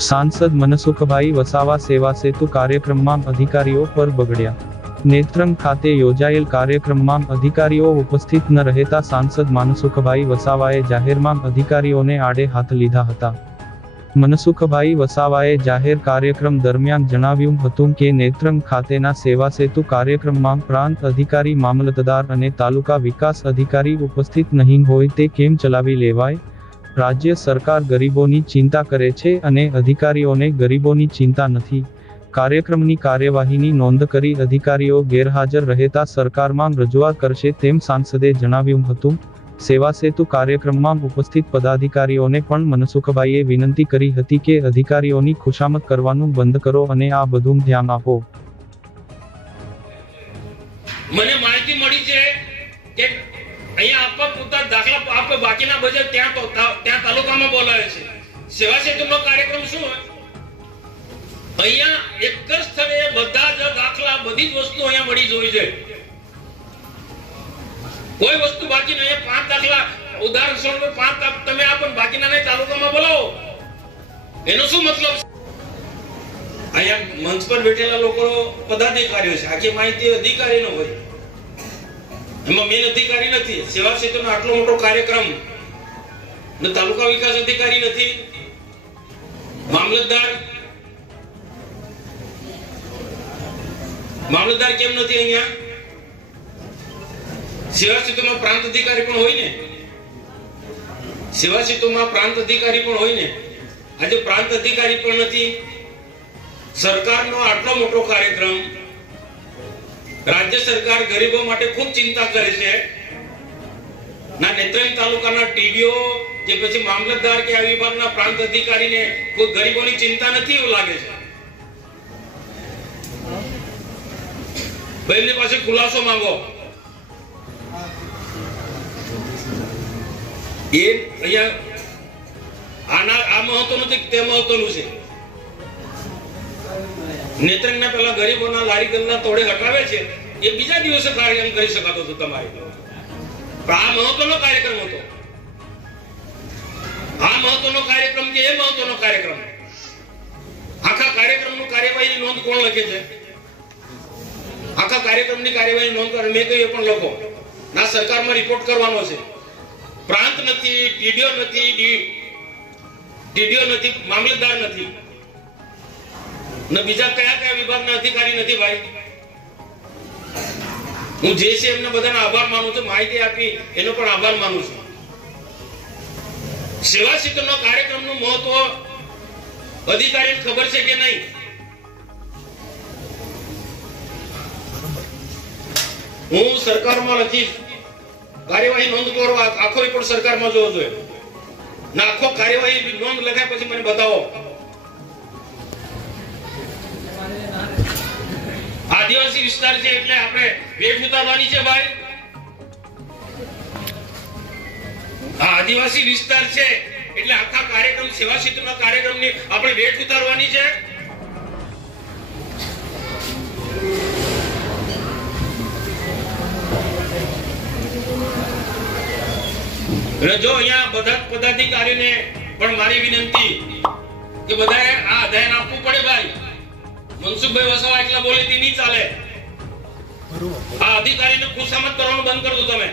सांसद मनसुखभाई वसावा सेवा सेतु कार्यक्रमમાં અધિકારીઓ પર બગડ્યા। નેત્રંગ ખાતે યોજાયેલ કાર્યક્રમમાં અધિકારીઓ ઉપસ્થિત ન રહેતા સાંસદ મનસુખભાઈ વસાવાએ જાહેરમાં અધિકારીઓને આડે હાથ લીધા હતા। મનસુખભાઈ વસાવાએ જાહેર કાર્યક્રમ દરમિયાન જણાવ્યું હતું કે નેત્રંગ ખાતેના સેવા સેતુ કાર્યક્રમમાં પ્રાંત અધિકારી, મામલતદાર અને તાલુકા વિકાસ અધિકારી ઉપસ્થિત નહીં હોય તે કેમ ચલાવી લેવાય? રાજ્ય સરકાર ગરીબોની ચિંતા કરે છે અને અધિકારીઓને ગરીબોની ચિંતા નથી। કાર્યક્રમની કાર્યવાહીની નોંધ કરી અધિકારીઓ ગેરહાજર રહેતા સરકારમાં રજૂઆત કરશે તેમ સાંસદે જણાવ્યું હતું। સેવા સેતુ કાર્યક્રમમાં ઉપસ્થિત પદાધિકારીઓને પણ મનસુખભાઈએ વિનંતી કરી હતી કે અધિકારીઓની ખુશામત કરવાનું બંધ કરો અને આ બધું ધ્યાન આપો। મને માહિતી મળી છે કે અહીંયા આપવા પૂરતા દાખલા આપવા બાકીના બજેટ ત્યાં તાલુકામાં બોલાવે છે। સેવા સેતુનો કાર્યક્રમ શું હોય? અહીંયા એક જ સ્થળે બધા જ દાખલા, બધી જ વસ્તુ અહીંયા મળી જોઈ છે। કોઈ વસ્તુ બાકી નહીં। 5 દાખલા ઉદાહરણ સ્વરૂપે 5 તમે આપો, બાકીના ને તાલુકામાં બોલાવો, એનો શું મતલબ? અહીંયા મંચ પર બેઠેલા લોકો પદાધિકારીઓ છે, આખી માહિતી અધિકારીનો હોય, એમાં મેન અધિકારી નથી। સેવા સેતુનો આટલો મોટો કાર્યક્રમ ને તાલુકા વિકાસ અધિકારી નથી, મામલતદાર કેમ નથી અહીંયા? સેવા સેતુમાં પ્રાંત અધિકારી પણ હોય ને, સેવા સેતુમાં પ્રાંત અધિકારી પણ હોય ને। આજે પ્રાંત અધિકારી પણ નથી। સરકારનો આટલો મોટો કાર્યક્રમ, રાજ્ય સરકાર ગરીબો માટે ખૂબ ચિંતા કરે છે ના નેત્રંગ તાલુકાના ટીડીઓ કે પછી મામલતદાર કે આ વિભાગના પ્રાંત અધિકારીને કોઈ ગરીબોની ચિંતા નથી એવું લાગે છે। ભાઈની પાસે ખુલાસો માંગો। એ અહીંયા આ મહત્વ નથી, તે મહત્વનું છે। નેત્રંગના પેલા ગરીબોના લારી ગલ્લા તોડે હટાવે છે, એ બીજા દિવસે કાર્યક્રમ કરી શકાતો હતો તમારે, પણ આ મહત્વનો કાર્યક્રમ હતો। આ મહત્વનો કાર્યક્રમ કે એ મહત્વનો કાર્યક્રમ? આખા કાર્યક્રમનું કાર્યવાહીની નોંધ કોણ લખે છે? આખા કાર્યક્રમની કાર્યવાહી નોંધ કરે, મેં કહ્યું પણ લખો ના, સરકારમાં રિપોર્ટ કરવાનો છે। પ્રાંત નથી, ટીડીઓ નથી, મામલતદાર નથી ને બીજા કયા વિભાગના અધિકારી નથી। ભાઈ, હું જે છે એમને બધાનો આભાર માનું છું, માહિતી આપી એનો પણ આભાર માનું છું। સેવા સેતુનો કાર્યક્રમનું મહત્વ અધિકારીને ખબર છે કે નહીં? હું સરકારમાં લખીશ, કાર્યવાહી નોંધ કરવા આખો રિપોર્ટ સરકારમાં જોવો જોઈએ ના, આખો કાર્યવાહી નોંધ લખાય પછી મને બતાવો। આદિવાસી વિસ્તાર છે એટલે આપણે વેઠ ઉતારવાની છે ભાઈ। આ આદિવાસી વિસ્તાર છે એટલે આખા કાર્યક્રમ, સેવા સેતુના કાર્યક્રમની આપણે વેઠ ઉતારવાની છે। જો અહીંયા બધા પદાધિકારીને પણ મારી વિનંતી કે બધાએ આ ધ્યાન આપવું પડે ભાઈ। મનસુખભાઈ વસાવા એકલા બોલે તે નહીં ચાલે। આ અધિકારીને ખુશામત કરવાનું બંધ કરી દો તમે।